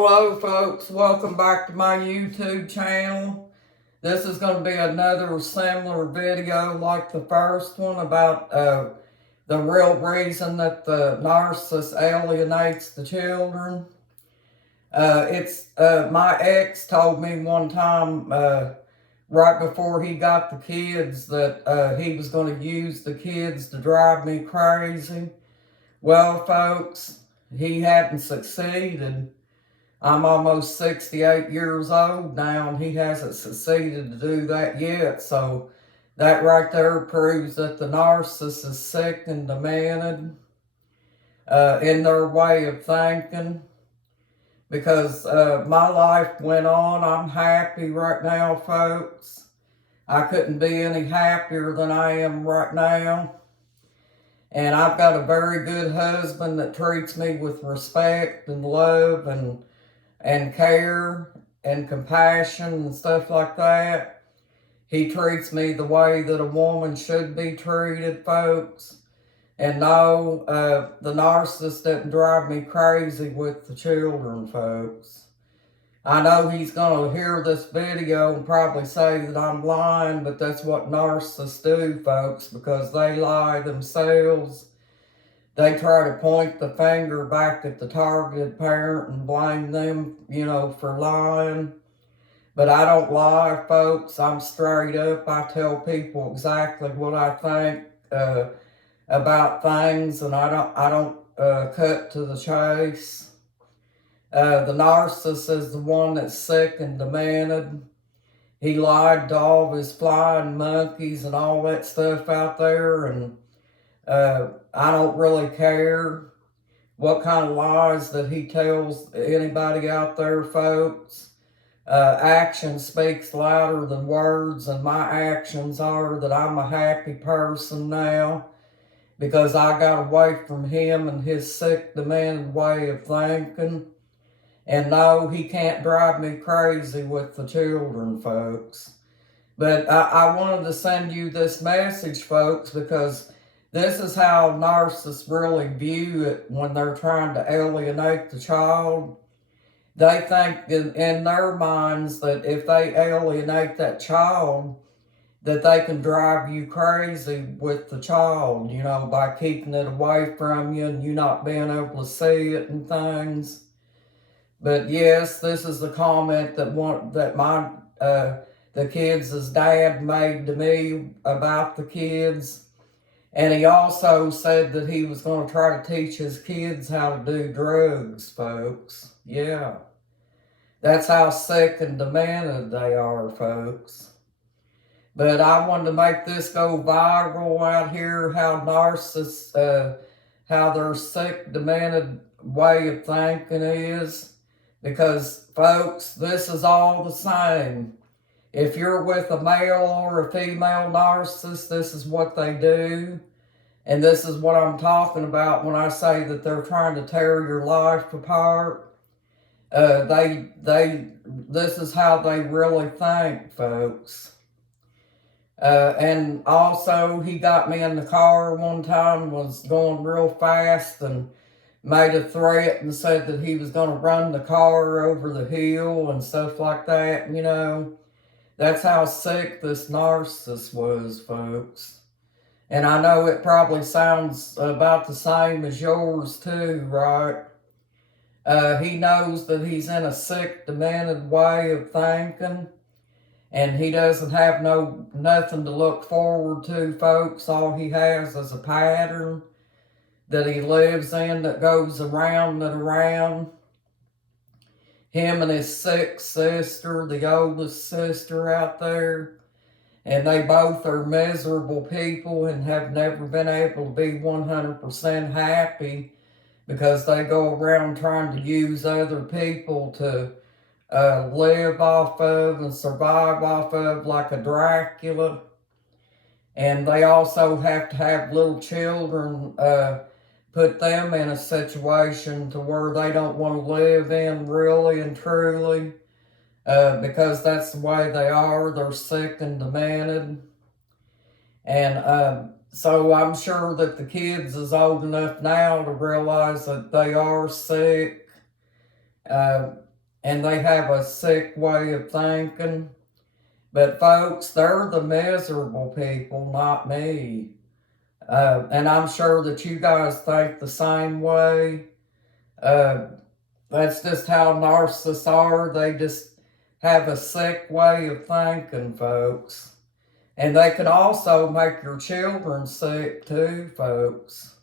Hello folks, welcome back to my YouTube channel. This is going to be another similar video like the first one about the real reason that the narcissist alienates the children. My ex told me one time right before he got the kids that he was going to use the kids to drive me crazy. Well folks, he hadn't succeeded. I'm almost 68 years old now, and he hasn't succeeded to do that yet. So that right there proves that the narcissist is sick and demented in their way of thinking. Because my life went on. I'm happy right now, folks. I couldn't be any happier than I am right now. And I've got a very good husband that treats me with respect and love and care and compassion and stuff like that. He treats me the way that a woman should be treated, folks. And no, the narcissist doesn't drive me crazy with the children, folks. I know he's going to hear this video and probably say that I'm lying, but that's what narcissists do, folks, because they lie themselves. They try to point the finger back at the targeted parent and blame them, for lying. But I don't lie, folks. I'm straight up. I tell people exactly what I think about things, and I don't cut to the chase. The narcissist is the one that's sick and demented. He lied to all of his flying monkeys and all that stuff out there, and I don't really care what kind of lies that he tells anybody out there, folks. Action speaks louder than words, and my actions are that I'm a happy person now because I got away from him and his sick, demented way of thinking. And no, he can't drive me crazy with the children, folks. But I wanted to send you this message, folks, because this is how narcissists really view it when they're trying to alienate the child. They think in their minds that if they alienate that child, that they can drive you crazy with the child, by keeping it away from you and you not being able to see it and things. But yes, this is the comment that the kids' dad made to me about the kids. And he also said that he was going to try to teach his kids how to do drugs, folks. Yeah. That's how sick and demented they are, folks. But I wanted to make this go viral out here, how narcissists, how their sick, demented way of thinking is. Because, folks, this is all the same. If you're with a male or a female narcissist, this is what they do. And this is what I'm talking about when I say that they're trying to tear your life apart. This is how they really think, folks. And also, he got me in the car one time, was going real fast, and made a threat and said that he was going to run the car over the hill and stuff like that, That's how sick this narcissist was, folks. And I know it probably sounds about the same as yours too, right? He knows that he's in a sick, demented way of thinking, and he doesn't have nothing to look forward to, folks. All he has is a pattern that he lives in that goes around and around. Him and his sick sister, the oldest sister out there, and they both are miserable people and have never been able to be 100% happy because they go around trying to use other people to live off of and survive off of like a Dracula. And they also have to have little children put them in a situation to where they don't want to live in really and truly because that's the way they are. They're sick and demented. And so I'm sure that the kids is old enough now to realize that they are sick. and they have a sick way of thinking. But folks, they're the miserable people, not me. And I'm sure that you guys think the same way. Uh, that's just how narcissists are. They just have a sick way of thinking, folks. And they can also make your children sick too, folks.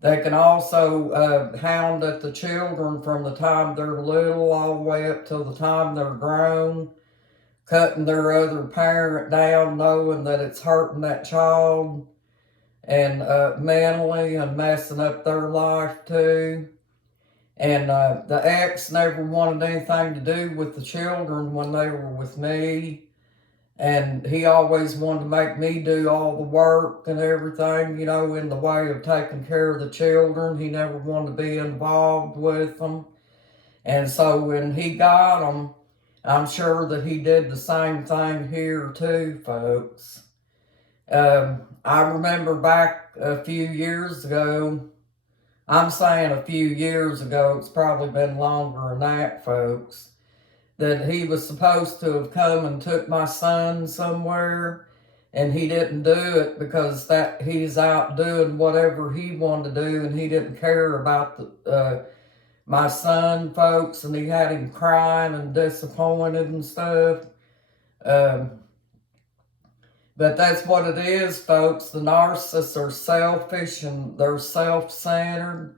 They can also hound at the children from the time they're little all the way up till the time they're grown, cutting their other parent down, knowing that it's hurting that child, and mentally, and messing up their life too. And the ex never wanted anything to do with the children when they were with me. And he always wanted to make me do all the work and everything, you know, in the way of taking care of the children. He never wanted to be involved with them. And so when he got them, I'm sure that he did the same thing here too, folks. I remember back a few years ago, I'm saying a few years ago, it's probably been longer than that, folks, that he was supposed to have come and took my son somewhere, and he didn't do it because that he's out doing whatever he wanted to do, and he didn't care about my son, folks, and he had him crying and disappointed and stuff. But that's what it is, folks. The narcissists are selfish and they're self-centered,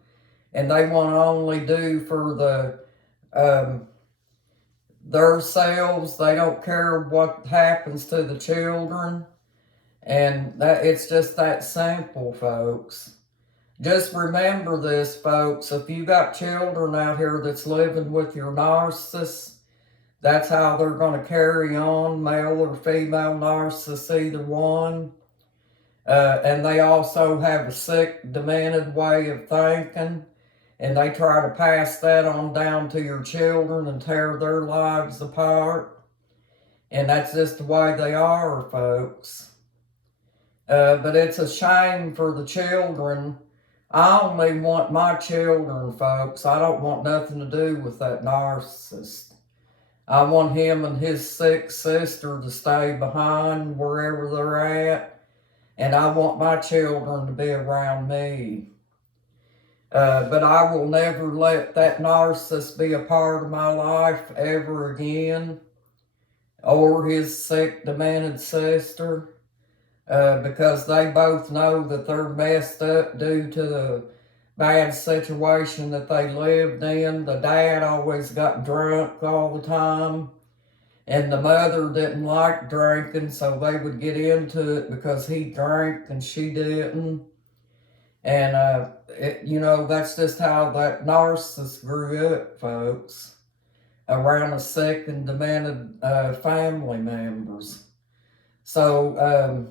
and they want to only do for their selves. They don't care what happens to the children, and that it's just that simple, folks. Just remember this, folks. If you got children out here that's living with your narcissist, that's how they're going to carry on, male or female narcissists, either one. And they also have a sick, demented way of thinking, and they try to pass that on down to your children and tear their lives apart. And that's just the way they are, folks. But it's a shame for the children. I only want my children, folks. I don't want nothing to do with that narcissist. I want him and his sick sister to stay behind wherever they're at, and I want my children to be around me. But I will never let that narcissist be a part of my life ever again, or his sick, demented sister, because they both know that they're messed up due to the bad situation that they lived in. The dad always got drunk all the time, and the mother didn't like drinking, so they would get into it because he drank and she didn't. And you know, that's just how that narcissist grew up, folks, around a sick and demented family members. So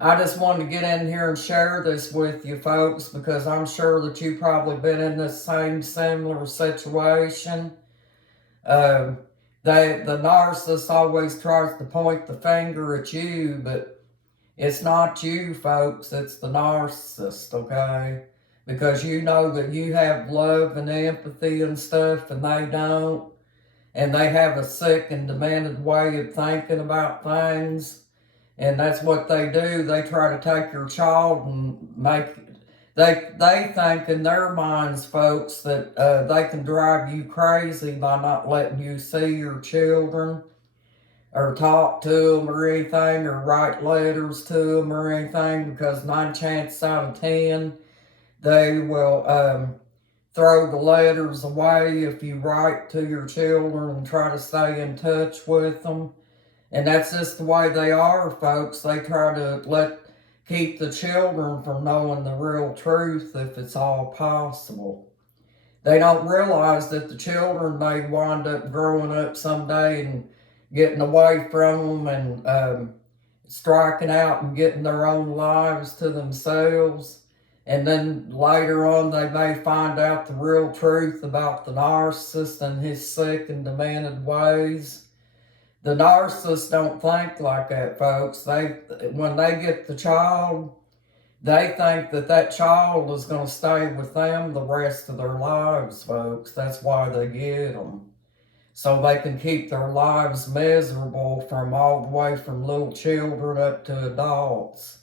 I just wanted to get in here and share this with you, folks, because I'm sure that you've probably been in this same similar situation. The narcissist always tries to point the finger at you, but it's not you, folks. It's the narcissist, okay? Because you know that you have love and empathy and stuff, and they don't. And they have a sick and demented way of thinking about things. And that's what they do. They try to take your child and they think in their minds, folks, that they can drive you crazy by not letting you see your children or talk to them or anything, or write letters to them or anything, because 9 chances out of 10, they will throw the letters away if you write to your children and try to stay in touch with them. And that's just the way they are, folks. They try to keep the children from knowing the real truth if it's all possible. They don't realize that the children may wind up growing up someday and getting away from them and striking out and getting their own lives to themselves. And then later on, they may find out the real truth about the narcissist and his sick and demented ways. The narcissists don't think like that, folks. When they get the child, They think that that child is going to stay with them the rest of their lives, folks. That's why they get them. So they can keep their lives miserable from all the way from little children up to adults.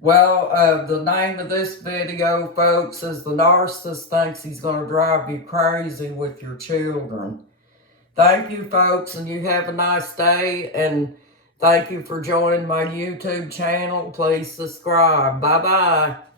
Well, the name of this video, folks, is The Narcissist Thinks He's Going to Drive You Crazy with Your Children. Thank you, folks, and you have a nice day, and thank you for joining my YouTube channel. Please subscribe. Bye-bye.